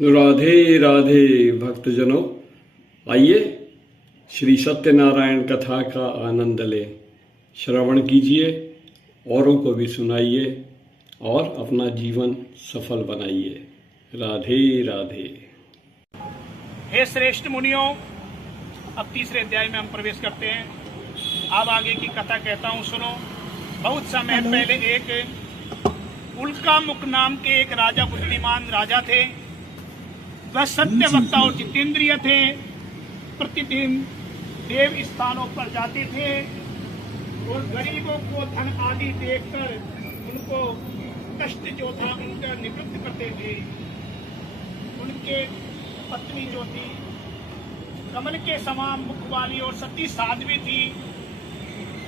राधे राधे भक्तजनों, आइए श्री सत्यनारायण कथा का आनंद लें। श्रवण कीजिए, औरों को भी सुनाइए और अपना जीवन सफल बनाइए। राधे राधे। हे श्रेष्ठ मुनियों, अब तीसरे अध्याय में हम प्रवेश करते हैं। अब आगे की कथा कहता हूँ, सुनो। बहुत समय पहले एक उल्कामुख नाम के एक राजा, बुद्धिमान राजा थे। वह सत्य वक्ता और जितेंद्रिय थे। प्रतिदिन देव स्थानों पर जाते थे और गरीबों को धन आदि देकर उनको कष्ट जो था उनका निवृत्त करते थे। उनके पत्नी जो थी कमल के समान मुख वाली और सती साध्वी थी।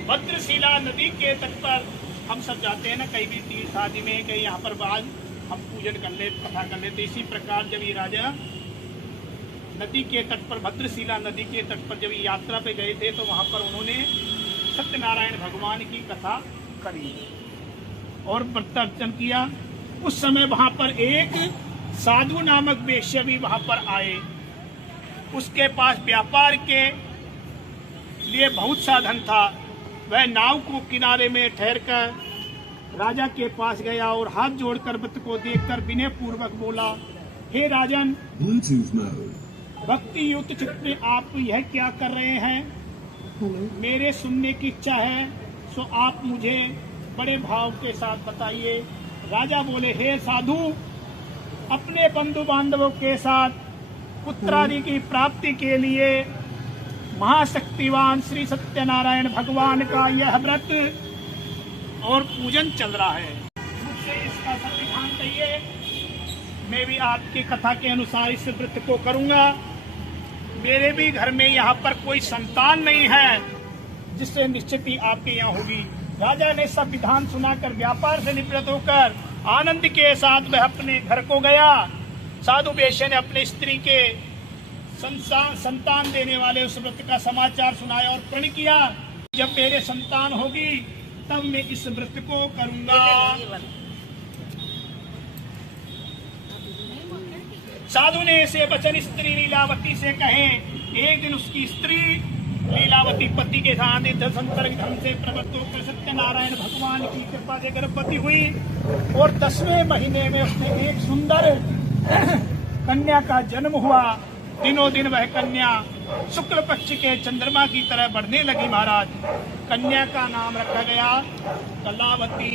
भद्रशिला नदी के तट पर हम सब जाते हैं ना, कहीं भी तीर्थ आदि में, कहीं यहाँ पर बाद हम पूजन कर ले, कथा कर लेते। इसी प्रकार जब ये राजा नदी के तट पर, भद्रशिला नदी के तट पर जब ये यात्रा पे गए थे, तो वहां पर उन्होंने सत्यनारायण भगवान की कथा करी और प्रदर्शन किया। उस समय वहां पर एक साधु नामक वेश्या भी वहां पर आए। उसके पास व्यापार के लिए बहुत साधन था। वह नाव को किनारे में ठहरकर राजा के पास गया और हाथ जोड़कर व्रत को देखकर विनय पूर्वक बोला, हे राजन, भक्ति युक्त चित्त में आप यह क्या कर रहे हैं? मेरे सुनने की इच्छा है, सो आप मुझे बड़े भाव के साथ बताइए। राजा बोले, हे साधु, अपने बंधु बांधवों के साथ पुत्रादि की प्राप्ति के लिए महाशक्तिवान श्री सत्यनारायण भगवान का यह व्रत और पूजन चल रहा है। मुझसे इसका संविधान कहिए, मैं भी आपकी कथा के अनुसार इस व्रत को करूंगा। मेरे भी घर में यहाँ पर कोई संतान नहीं है, जिससे निश्चित ही आपके यहाँ होगी। राजा ने सब विधान सुनाकर व्यापार से निवृत्त होकर आनंद के साथ वह अपने घर को गया। साधु वेश्या ने अपने स्त्री के संतान देने वाले उस व्रत का समाचार सुनाया और प्रण किया, जब मेरे संतान होगी तब मैं इस व्रत को करूंगा। साधु ने ऐसे वचन स्त्री लीलावती से कहे। एक दिन उसकी स्त्री लीलावती पति के साथ संसर्ग धर्म से प्रवृत्त होकर सत्यनारायण भगवान की कृपा से गर्भवती हुई और 10वें महीने में उसने एक सुंदर कन्या का जन्म हुआ। दिनों दिन वह कन्या शुक्ल पक्ष के चंद्रमा की तरह बढ़ने लगी। महाराज, कन्या का नाम रखा गया कलावती।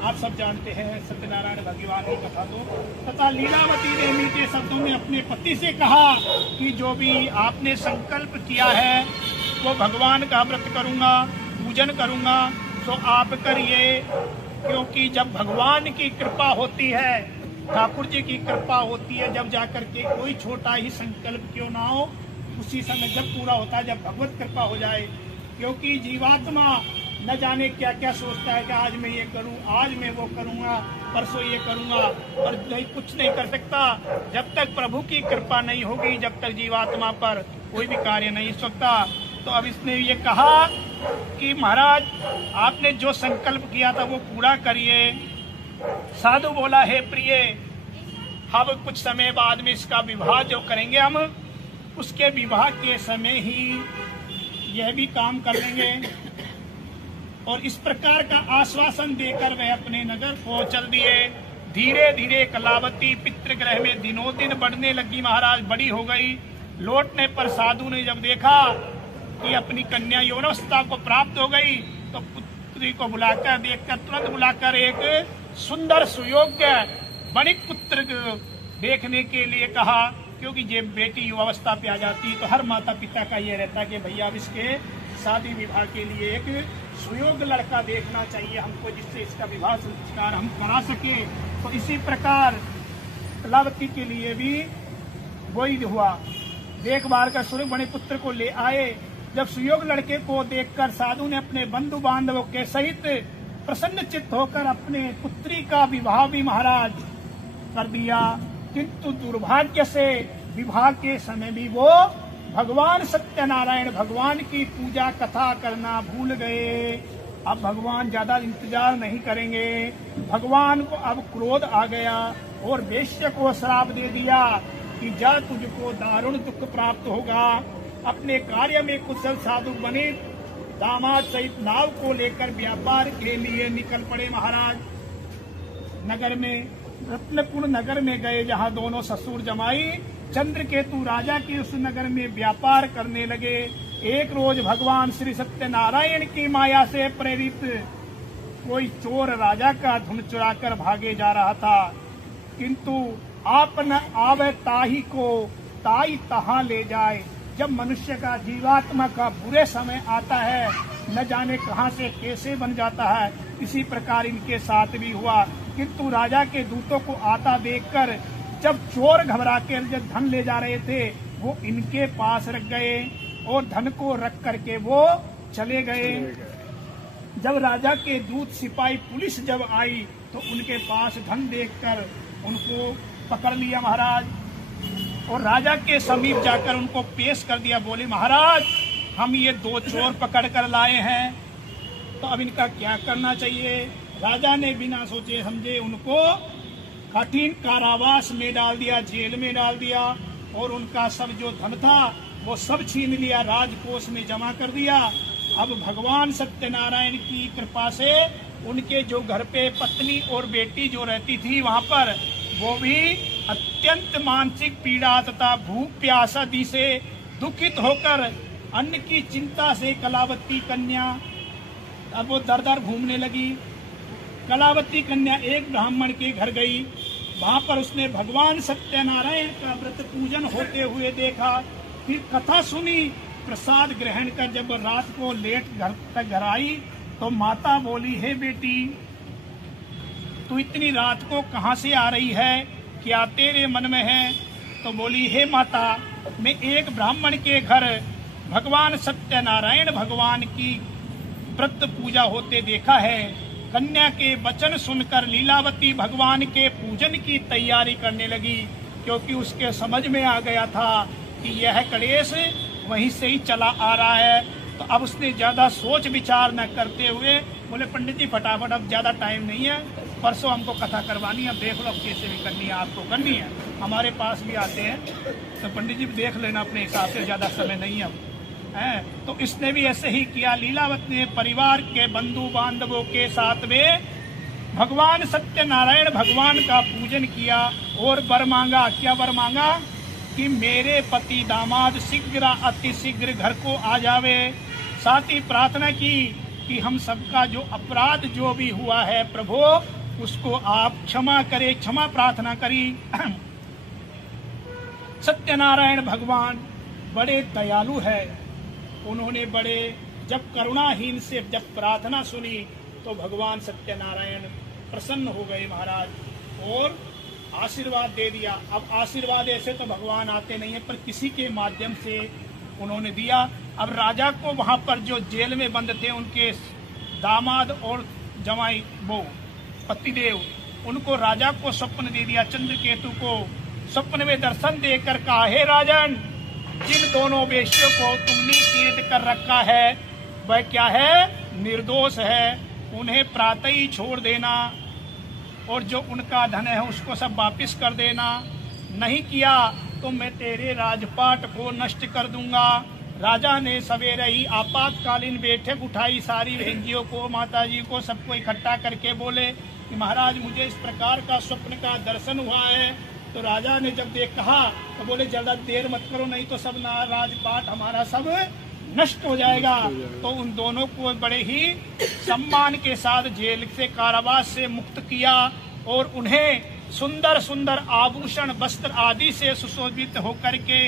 आप सब जानते हैं सत्यनारायण भगवान की कथा तो। तथा लीलावती ने मीठे शब्दों में अपने पति से कहा कि जो भी आपने संकल्प किया है वो भगवान का व्रत करूंगा, पूजन करूंगा, तो आप करिए। क्योंकि जब भगवान की कृपा होती है, ठाकुर जी की कृपा होती है, जब जाकर के कोई छोटा ही संकल्प क्यों ना हो, उसी समय जब पूरा होता है, जब भगवत कृपा हो जाए। क्योंकि जीवात्मा न जाने क्या क्या सोचता है कि आज मैं ये करूं, आज मैं वो करूंगा, परसों ये करूंगा, और कुछ नहीं कर सकता जब तक प्रभु की कृपा नहीं होगी। जब तक जीवात्मा पर कोई भी कार्य नहीं सकता। तो अब इसने ये कहा कि महाराज, आपने जो संकल्प किया था वो पूरा करिए। साधु बोला, हे प्रिय, अब कुछ समय बाद में इसका विवाह जो करेंगे हम, उसके विवाह के समय ही यह भी काम कर लेंगे। और इस प्रकार का आश्वासन देकर वह अपने नगर को चल दिए। धीरे धीरे कलावती पितृगृह में दिनों दिन बढ़ने लगी। महाराज, बड़ी हो गई। लौटने पर साधु ने जब देखा कि अपनी कन्या यौनावस्था को प्राप्त हो गई, तो पुत्री को बुलाकर, देखकर तुरंत बुलाकर एक सुंदर सुयोग्य वणिक पुत्र देखने के लिए कहा। क्योंकि जब बेटी युवावस्था पे आ जाती तो हर माता पिता का ये रहता कि भैया अब इसके शादी विवाह के लिए एक सुयोग्य लड़का देखना चाहिए हमको, जिससे इसका विवाह संस्कार हम करा सके। तो इसी प्रकार कलावती के लिए भी वही हुआ। देख बार कर सुयोग वणिक पुत्र को ले आए। जब सुयोग लड़के को देखकर साधु ने अपने बंधु बांधवों के सहित प्रसन्न चित्त होकर अपने पुत्री का विवाह भी महाराज कर दिया। किंतु दुर्भाग्य से विवाह के समय भी वो भगवान सत्यनारायण भगवान की पूजा कथा करना भूल गए। अब भगवान ज्यादा इंतजार नहीं करेंगे। भगवान को अब क्रोध आ गया और वेश्य को श्राप दे दिया कि जा तुझको दारुण दुख प्राप्त होगा। अपने कार्य में कुशल साधु बने दामाद सहित नाव को लेकर व्यापार के लिए निकल पड़े महाराज। नगर में रत्नपुर नगर में गए, जहां दोनों ससुर जमाई चंद्रकेतु राजा के उस नगर में व्यापार करने लगे। एक रोज भगवान श्री सत्यनारायण की माया से प्रेरित कोई चोर राजा का धन चुराकर भागे जा रहा था, किंतु आप न आवे ताही को ताई तहां ले जाए। जब मनुष्य का जीवात्मा का बुरे समय आता है, न जाने कहां से कैसे बन जाता है, इसी प्रकार इनके साथ भी हुआ। किंतु राजा के दूतों को आता देखकर जब चोर घबरा कर जब धन ले जा रहे थे, वो इनके पास रख गए और धन को रख करके वो चले गए। जब राजा के दूत सिपाही पुलिस जब आई तो उनके पास धन देखकर उनको पकड़ लिया महाराज, और राजा के समीप जाकर उनको पेश कर दिया। बोले महाराज, हम ये 2 चोर पकड़ कर लाए हैं, तो अब इनका क्या करना चाहिए। राजा ने बिना सोचे समझे उनको कठिन कारावास में डाल दिया, जेल में डाल दिया, और उनका सब जो धन था वो सब छीन लिया, राजकोष में जमा कर दिया। अब भगवान सत्यनारायण की कृपा से उनके जो घर पे पत्नी और बेटी जो रहती थी वहां पर, वो भी अत्यंत मानसिक पीड़ा तथा भूख प्यास आदि से दुखित होकर अन्न की चिंता से कलावती कन्या अब वो दर दर घूमने लगी। कलावती कन्या एक ब्राह्मण के घर गई, वहां पर उसने भगवान सत्यनारायण का व्रत पूजन होते हुए देखा। फिर कथा सुनी, प्रसाद ग्रहण कर जब रात को लेट घर तक घर आई तो माता बोली, हे बेटी, तू इतनी रात को कहां से आ रही है, क्या तेरे मन में है। तो बोली, हे माता, मैं एक ब्राह्मण के घर भगवान सत्यनारायण भगवान की व्रत पूजा होते देखा है। कन्या के वचन सुनकर लीलावती भगवान के पूजन की तैयारी करने लगी, क्योंकि उसके समझ में आ गया था कि यह क्लेश वहीं से ही चला आ रहा है। तो अब उसने ज्यादा सोच विचार न करते हुए बोले, पंडित जी फटाफट, अब ज्यादा टाइम नहीं है, परसों हमको कथा करवानी है, अब देख लो कैसे भी करनी है, आपको करनी है। हमारे पास भी आते हैं तो पंडित जी देख लेना अपने हिसाब से, ज्यादा समय नहीं है तो इसने भी ऐसे ही किया। लीलावती ने परिवार के बंधु बांधवों के साथ में भगवान सत्यनारायण भगवान का पूजन किया और वर मांगा। क्या वर मांगा? कि मेरे पति दामाद शीघ्र अति शीघ्र घर को आ जावे। साथ ही प्रार्थना की कि हम सबका जो अपराध जो भी हुआ है प्रभु, उसको आप क्षमा करें, क्षमा प्रार्थना करी। सत्यनारायण भगवान बड़े दयालु है, उन्होंने बड़े जब करुणाहीन से जब प्रार्थना सुनी तो भगवान सत्यनारायण प्रसन्न हो गए महाराज, और आशीर्वाद दे दिया। अब आशीर्वाद ऐसे तो भगवान आते नहीं है, पर किसी के माध्यम से उन्होंने दिया। अब राजा को वहां पर जो जेल में बंद थे उनके दामाद और जमाई वो पतिदेव, उनको राजा को स्वप्न दे दिया। चंद्रकेतु को स्वप्न में दर्शन देकर कहा, हे राजन, जिन दोनों वेश्यों को तुमने कैद कर रखा है वह क्या है? निर्दोष है, उन्हें प्रातः ही छोड़ देना, और जो उनका धन है उसको सब वापिस कर देना। नहीं किया तो मैं तेरे राजपाट को नष्ट कर दूंगा। राजा ने सवेरे ही आपातकालीन बैठक उठाई, सारी बहनजियों को, माताजी को, सबको इकट्ठा करके बोले कि महाराज मुझे इस प्रकार का स्वप्न का दर्शन हुआ है। तो राजा ने जब कहा तो बोले ज्यादा देर मत करो, नहीं तो सब राजपाट हमारा सब नष्ट हो जाएगा। तो उन दोनों को बड़े ही सम्मान के साथ जेल से कारावास से मुक्त किया और उन्हें सुंदर सुंदर आभूषण वस्त्र आदि से सुशोभित होकर के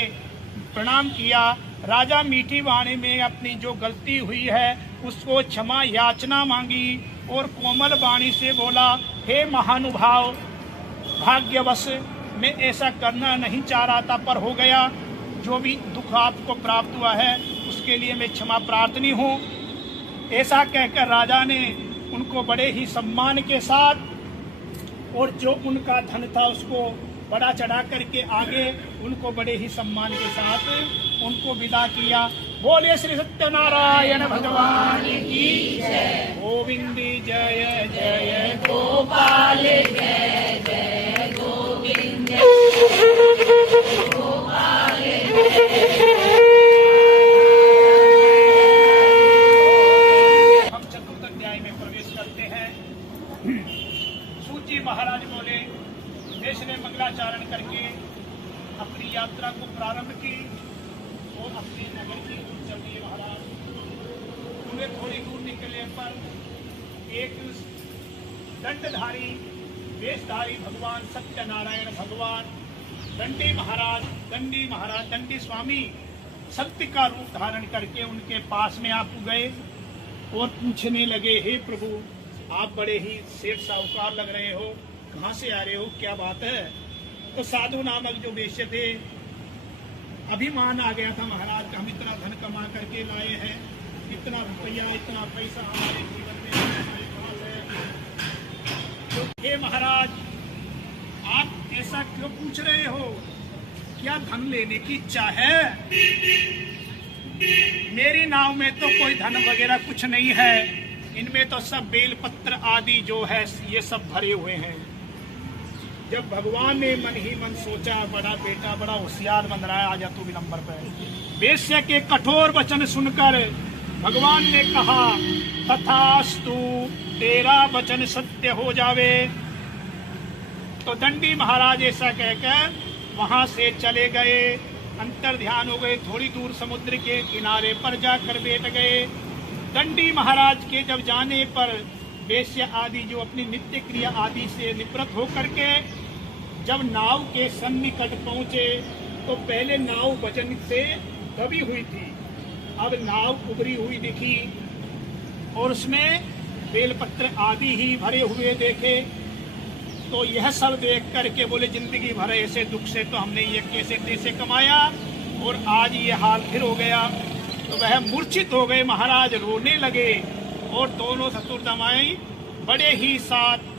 प्रणाम किया। राजा मीठी वाणी में अपनी जो गलती हुई है उसको क्षमा याचना मांगी और कोमल वाणी से बोला, हे महानुभाव, भाग्यवश मैं ऐसा करना नहीं चाह रहा था पर हो गया। जो भी दुख आपको प्राप्त हुआ है उसके लिए मैं क्षमा प्रार्थनी हूँ। ऐसा कहकर राजा ने उनको बड़े ही सम्मान के साथ और जो उनका धन था उसको बड़ा चढ़ा करके आगे उनको बड़े ही सम्मान के साथ उनको विदा किया। बोले श्री सत्यनारायण भगवान की जय। गोविंद जय जय गोपाल जय जय गोविंद। करके अपनी यात्रा को प्रारंभ की और अपने नगर की ओर चल दिए महाराज। उन्हें थोड़ी दूर निकलने पर एक दंडधारी वेशधारी भगवान सत्यनारायण भगवान दंडी महाराज दंडी स्वामी सत्य का रूप धारण करके उनके पास में आप गए और पूछने लगे, हे प्रभु, आप बड़े ही सेठ साहूकार लग रहे हो, कहाँ से आ रहे हो, क्या बात है? तो साधु नामक जो वेश्य थे, अभिमान आ गया था महाराज का, हम इतना धन कमा करके लाए हैं, इतना रुपया इतना पैसा हमारे जीवन में हमारे पास है, तो हे महाराज आप ऐसा क्यों पूछ रहे हो? क्या धन लेने की इच्छा है? मेरी नाव में तो कोई धन वगैरह कुछ नहीं है, इनमें तो सब बेलपत्र आदि जो है ये सब भरे हुए हैं। जब भगवान ने मन ही मन सोचा, बड़ा बेटा बड़ा होशियार बन रहा है, आ जा तू भी नंबर पर। वेश्या के कठोर वचन सुनकर भगवान ने कहा, तथास्तु, तेरा वचन सत्य हो जावे। तो दंडी महाराज ऐसा कहकर वहां से चले गए, अंतर ध्यान हो गए, थोड़ी दूर समुद्र के किनारे पर जाकर बैठ गए। दंडी महाराज के जब जाने पर वेश्या आदि जो अपनी नित्य क्रिया आदि से निवृत्त होकर के जब नाव के सन्निकट पहुंचे तो पहले नाव वजन से दबी हुई थी, अब नाव उभरी हुई दिखी और उसमें बेलपत्र आदि ही भरे हुए देखे। तो यह सब देख करके बोले, जिंदगी भर ऐसे दुख से तो हमने ये कैसे कैसे कमाया और आज ये हाल फिर हो गया। तो वह मूर्छित हो गए महाराज, रोने लगे और दोनों ससुर दमाई बड़े ही साथ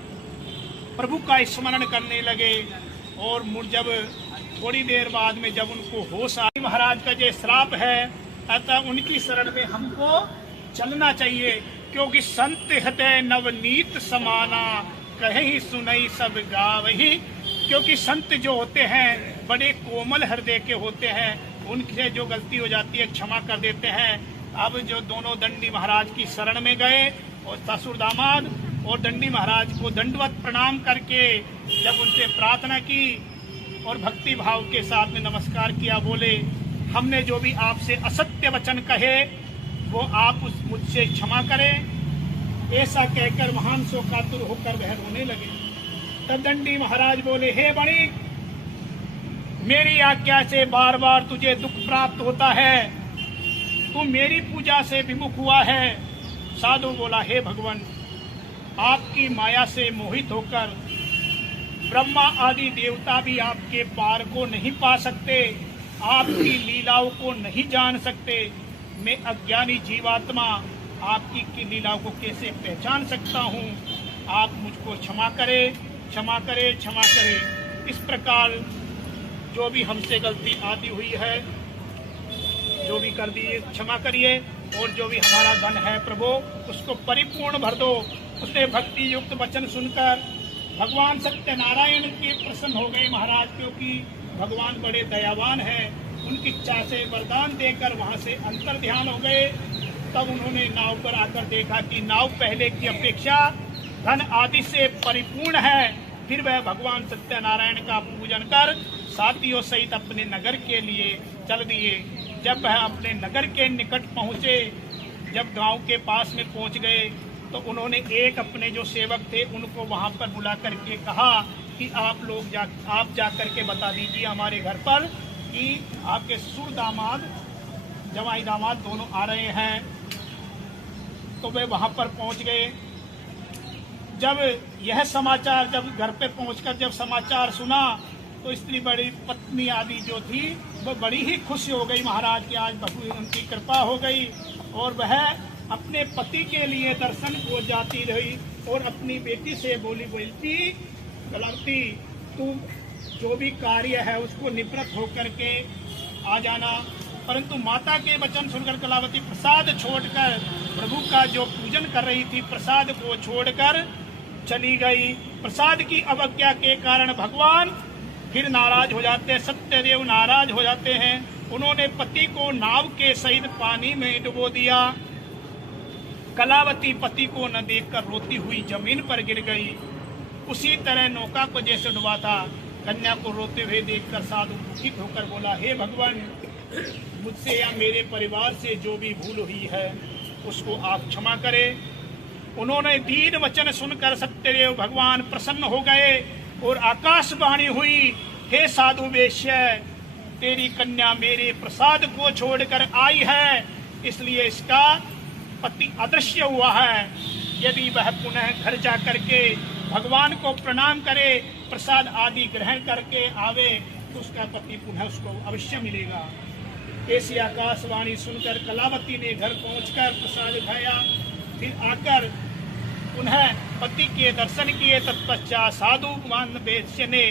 प्रभु का स्मरण करने लगे। और जब थोड़ी देर बाद में जब उनको होश आई, महाराज का जो श्राप है, अतः उनकी शरण में हमको चलना चाहिए, क्योंकि संत हृदय नवनीत समाना, कहीं सुनई सब गावही। क्योंकि संत जो होते हैं बड़े कोमल हृदय के होते हैं, उनसे जो गलती हो जाती है क्षमा कर देते हैं। अब जो दोनों दंडी महाराज की शरण में गए और ससुर दामाद और दंडी महाराज को दंडवत प्रणाम करके जब उनसे प्रार्थना की और भक्ति भाव के साथ में नमस्कार किया, बोले, हमने जो भी आपसे असत्य वचन कहे वो आप मुझसे क्षमा करें। ऐसा कहकर महान शोकातुर होकर वह रोने लगे। तब दंडी महाराज बोले, हे बणिक, मेरी आज्ञा से बार बार तुझे दुख प्राप्त होता है, तू मेरी पूजा से विमुख हुआ है। साधु बोला, हे भगवान, आपकी माया से मोहित होकर ब्रह्मा आदि देवता भी आपके पार को नहीं पा सकते, आपकी लीलाओं को नहीं जान सकते। मैं अज्ञानी जीवात्मा आपकी की लीलाओं को कैसे पहचान सकता हूँ? आप मुझको क्षमा करें, क्षमा करें, क्षमा करें। इस प्रकार जो भी हमसे गलती आदि हुई है, जो भी कर दिए क्षमा करिए, और जो भी हमारा धन है प्रभु उसको परिपूर्ण भर दो। उसने भक्ति युक्त वचन सुनकर भगवान सत्यनारायण के प्रसन्न हो गए महाराज, क्योंकि भगवान बड़े दयावान हैं। उनकी इच्छा से वरदान देकर वहां से अंतर ध्यान हो गए। तब उन्होंने नाव पर आकर देखा कि नाव पहले की अपेक्षा धन आदि से परिपूर्ण है। फिर वह भगवान सत्यनारायण का पूजन कर साथियों सहित अपने नगर के लिए चल दिए। जब वह अपने नगर के निकट पहुंचे, जब गांव के पास में पहुंच गए, तो उन्होंने एक अपने जो सेवक थे उनको वहां पर बुला करके कहा कि आप जा करके बता दीजिए हमारे घर पर कि आपके सुर दामाद, जवाई दामाद दोनों आ रहे हैं। तो वे वहां पर पहुंच गए। जब यह समाचार, जब घर पे पहुंचकर जब समाचार सुना, तो स्त्री बड़ी पत्नी आदि जो थी वो बड़ी ही खुश हो गई महाराज की आज उनकी कृपा हो गई। और वह अपने पति के लिए दर्शन को जाती रही और अपनी बेटी से बोलती, कलावती, तू जो भी कार्य है उसको निवृत्त होकर के आ जाना। परंतु माता के वचन सुनकर कलावती प्रसाद छोड़कर, प्रभु का जो पूजन कर रही थी, प्रसाद को छोड़कर चली गई। प्रसाद की अवज्ञा के कारण भगवान फिर नाराज हो जाते हैं, सत्यदेव नाराज हो जाते हैं। उन्होंने पति को नाव के सहित पानी में डुबो दिया। कलावती पति को न देखकर रोती हुई जमीन पर गिर गई। उसी तरह नौका को जैसे डुबा था कन्या को रोते हुए देखकर साधु दुखित होकर बोला, हे भगवान, मुझसे या मेरे परिवार से जो भी भूल हुई है उसको आप क्षमा करें। उन्होंने दीन वचन सुनकर सत्यदेव भगवान प्रसन्न हो गए और आकाशवाणी हुई, हे साधु वेश्य, तेरी कन्या मेरे प्रसाद को छोड़कर आई है, इसलिए इसका पति अदृश्य हुआ है। यदि वह पुनः घर जा करके भगवान को प्रणाम करे, प्रसाद आदि ग्रहण करके आवे, तो उसका पति पुनः उसको अवश्य मिलेगा। ऐसी आकाशवाणी सुनकर कलावती ने घर पहुंचकर प्रसाद खाया, फिर आकर पुनः पति के दर्शन किए। तत्पश्चात साधु वेश्य ने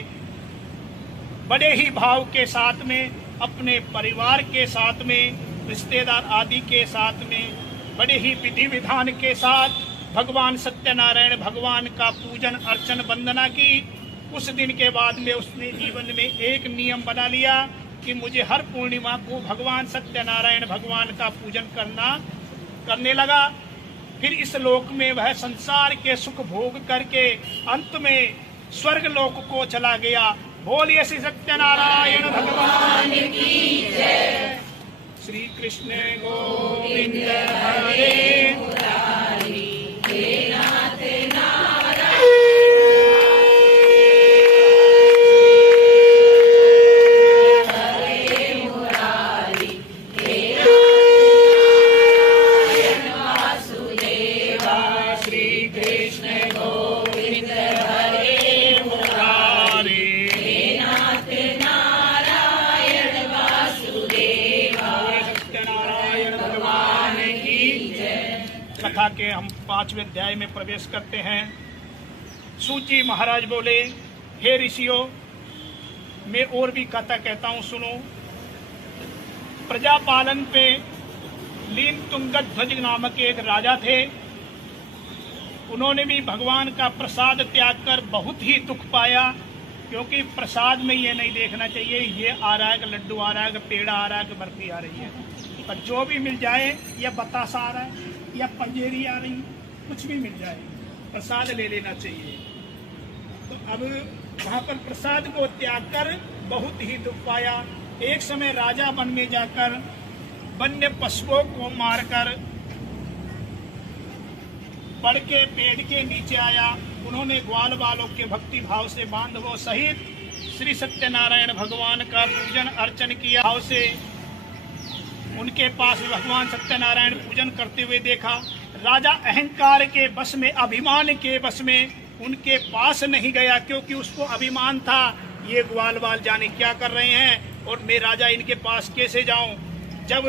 बड़े ही भाव के साथ में, अपने परिवार के साथ में, रिश्तेदार आदि के साथ में, बड़े ही विधि विधान के साथ भगवान सत्यनारायण भगवान का पूजन अर्चन वंदना की। उस दिन के बाद में उसने जीवन में एक नियम बना लिया कि मुझे हर पूर्णिमा को भगवान सत्यनारायण भगवान का पूजन करने लगा। फिर इस लोक में वह संसार के सुख भोग करके अंत में स्वर्ग लोक को चला गया। बोलिए श्री सत्यनारायण भगवान की जय। श्री कृष्ण गोविंद हरे मुरारी, हे नाथ कथा के हम 5वें अध्याय में प्रवेश करते हैं। सूची महाराज बोले, हे ऋषियों, मैं और भी कथा कहता हूँ, सुनो। प्रजापालन पे लीन तुंगध्वज नामक एक राजा थे। उन्होंने भी भगवान का प्रसाद त्याग कर बहुत ही दुख पाया, क्योंकि प्रसाद में ये नहीं देखना चाहिए ये आ रहा है कि लड्डू आ रहा है कि पेड़ा आ रहा है कि बर्फी आ रही है, पर जो भी मिल जाए, या बतासा आ रहा है या पंजेरी आ रही, कुछ भी मिल जाए, प्रसाद ले लेना चाहिए। तो अब वहां पर प्रसाद को त्याग कर बहुत ही दुख पाया। एक समय राजा वन में जाकर वन्य पशुओं को मारकर पड़ के पेड़ के नीचे आया। उन्होंने ग्वाल बालों के भक्ति भाव से बांधवों सहित श्री सत्यनारायण भगवान का पूजन अर्चन किया। भाव से उनके पास भगवान सत्यनारायण पूजन करते हुए देखा। राजा अहंकार के बस में, अभिमान के बस में उनके पास नहीं गया, क्योंकि उसको अभिमान था ये ग्वाल बाल जाने क्या कर रहे हैं और मैं राजा इनके पास कैसे जाऊं। जब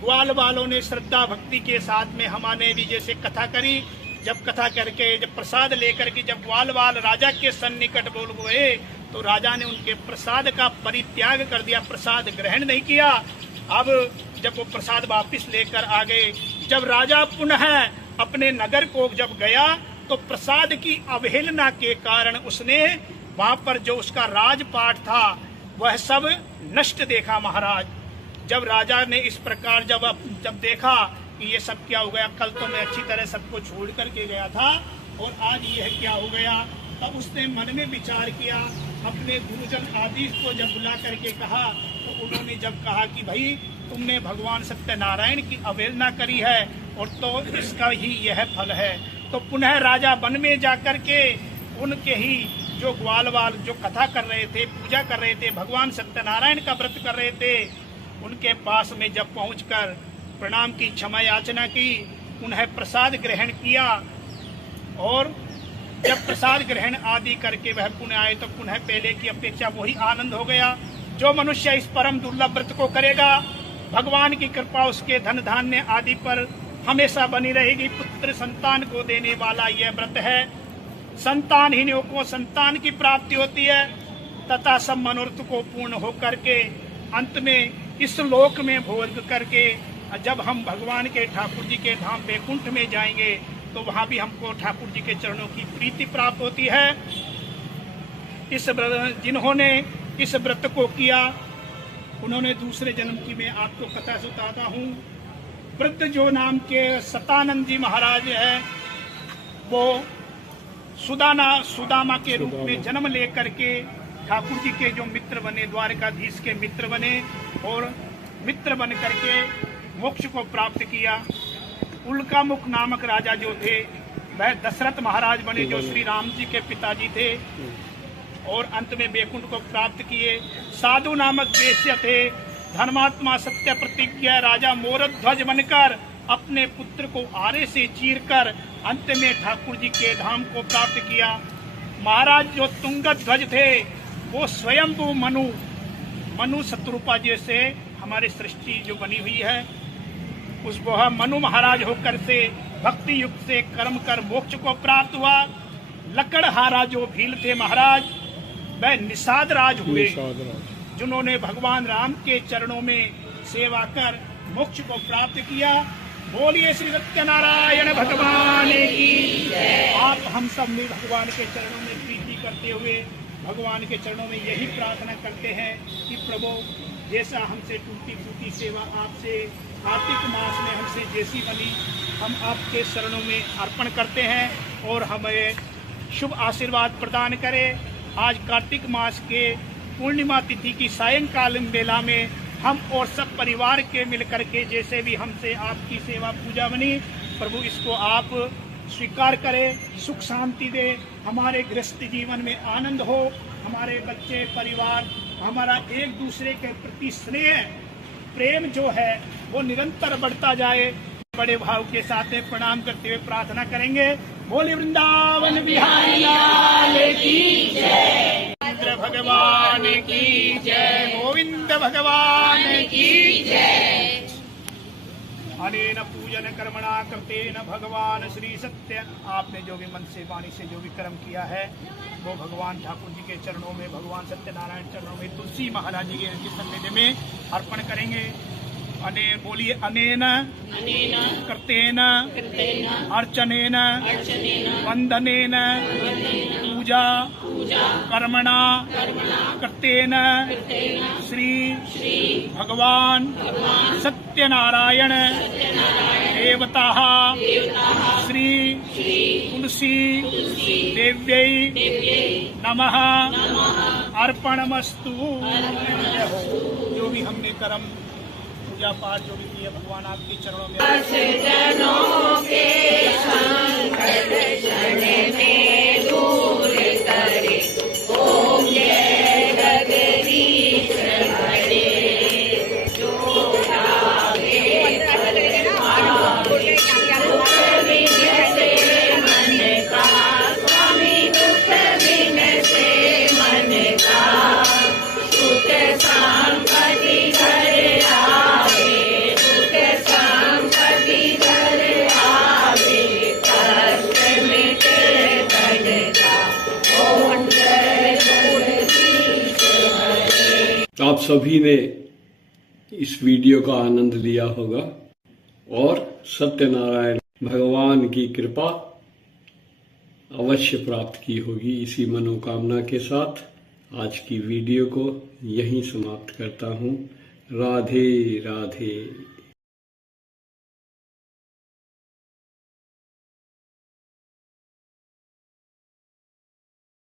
ग्वाल बालों ने श्रद्धा भक्ति के साथ में हमारे भी जैसे कथा करी, जब कथा करके जब प्रसाद लेकर के जब ग्वाल बाल राजा के सन्निकट बोल गए, तो राजा ने उनके प्रसाद का परित्याग कर दिया, प्रसाद ग्रहण नहीं किया। अब जब वो प्रसाद वापस लेकर आ गए, जब राजा पुनः अपने नगर को जब गया, तो प्रसाद की अवहेलना के कारण उसने वहां पर जो उसका राजपाट था वह सब नष्ट देखा। महाराज, जब राजा ने इस प्रकार जब देखा कि ये सब क्या हो गया, कल तो मैं अच्छी तरह सबको छोड़ करके गया था और आज यह क्या हो गया, तब उसने मन में विचार किया। अपने गुरुजन आदि को जब बुला करके कहा, तो उन्होंने जब कहा कि भाई तुमने भगवान सत्यनारायण की अवहेलना करी है और तो इसका ही यह फल है। तो पुनः राजा वन में जाकर के उनके ही जो ग्वाल बाल जो कथा कर रहे थे, पूजा कर रहे थे, भगवान सत्यनारायण का व्रत कर रहे थे, उनके पास में जब पहुंचकर प्रणाम की, क्षमा याचना की, उन्हें प्रसाद ग्रहण किया। और जब प्रसाद ग्रहण आदि करके वह पुनः आए, तो पुनः पहले की अपेक्षा वही आनंद हो गया। जो मनुष्य इस परम दुर्लभ व्रत को करेगा, भगवान की कृपा उसके धन धान्य आदि पर हमेशा बनी रहेगी। पुत्र संतान को देने वाला यह व्रत है। संतानहीनों को संतान की प्राप्ति होती है तथा सब मनोरथ को पूर्ण होकर के अंत में इस लोक में भोग करके जब हम भगवान के ठाकुर जी के धाम बैकुंठ में जाएंगे, तो वहां भी हमको ठाकुर जी के चरणों की प्रीति प्राप्त होती है। जिन्होंने इस व्रत को किया, उन्होंने दूसरे जन्म की मैं आपको कथा सुनाता हूँ। वृद्ध जो नाम के सतानंद जी महाराज है, वो सुदामा के रूप में जन्म लेकर के ठाकुर जी के जो मित्र बने, द्वारकाधीश के मित्र बने और मित्र बन करके मोक्ष को प्राप्त किया। उल्कामुख नामक राजा जो थे वह दशरथ महाराज बने, जो श्री राम जी के पिताजी थे, और अंत में वैकुंठ को प्राप्त किए। साधु नामक वेश्य थे, धर्मात्मा सत्य प्रतिज्ञा राजा मोरध्वज बनकर अपने पुत्र को आरे से चीरकर अंत में ठाकुर जी के धाम को प्राप्त किया। महाराज जो तुंगध्वज थे वो स्वयंभू मनु शत्रुपा जैसे हमारी सृष्टि जो बनी हुई है, उस वह मनु महाराज होकर से भक्ति युक्त से कर्म कर मोक्ष को प्राप्त हुआ। लकड़हारा जो भील थे महाराज, वह निषाद राज हुए, जिन्होंने भगवान राम के चरणों में सेवा कर मोक्ष को प्राप्त किया। बोलिए श्री सत्यनारायण भगवान की। आप हम सब में भगवान के चरणों में प्रीति करते हुए भगवान के चरणों में यही प्रार्थना करते हैं कि प्रभु जैसा हमसे टूटी फूटी सेवा आपसे कार्तिक मास में हमसे जैसी बनी, हम आपके चरणों में अर्पण करते हैं और हमें शुभ आशीर्वाद प्रदान करें। आज कार्तिक मास के पूर्णिमा तिथि की सायंकालीन बेला में हम और सब परिवार के मिलकर के जैसे भी हमसे आपकी सेवा पूजा बनी, प्रभु इसको आप स्वीकार करें, सुख शांति दे, हमारे गृहस्थ जीवन में आनंद हो, हमारे बच्चे परिवार हमारा एक दूसरे के प्रति स्नेह प्रेम जो है वो निरंतर बढ़ता जाए। बड़े भाव के साथ प्रणाम करते हुए प्रार्थना करेंगे। बोले वृंदावन बिहारी लाल की जय, इंद्र भगवान की जय, गोविंद भगवान की जय। अनेन पूजन कर्मणा कृतेन भगवान श्री सत्य। आपने जो भी मन से वाणी से जो भी कर्म किया है वो भगवान ठाकुर जी के चरणों में, भगवान सत्यनारायण चरणों में, तुलसी महाराज जी के सन्निधि में अर्पण करेंगे। बोलिए अनेन कर्तेन अर्चनेन वंदनेन पूजा कर्मणा कर्तेन श्री भगवान सत्यनारायण देवता श्री तुलसी देव्यै नमः अर्पणमस्तु। जो भी हमने कर्म पूजा पाठ जो भी किया भगवान आपके चरणों में दूर करे। ओम जय जगदीश हरे। आप सभी ने इस वीडियो का आनंद लिया होगा और सत्यनारायण भगवान की कृपा अवश्य प्राप्त की होगी। इसी मनोकामना के साथ आज की वीडियो को यहीं समाप्त करता हूँ। राधे राधे।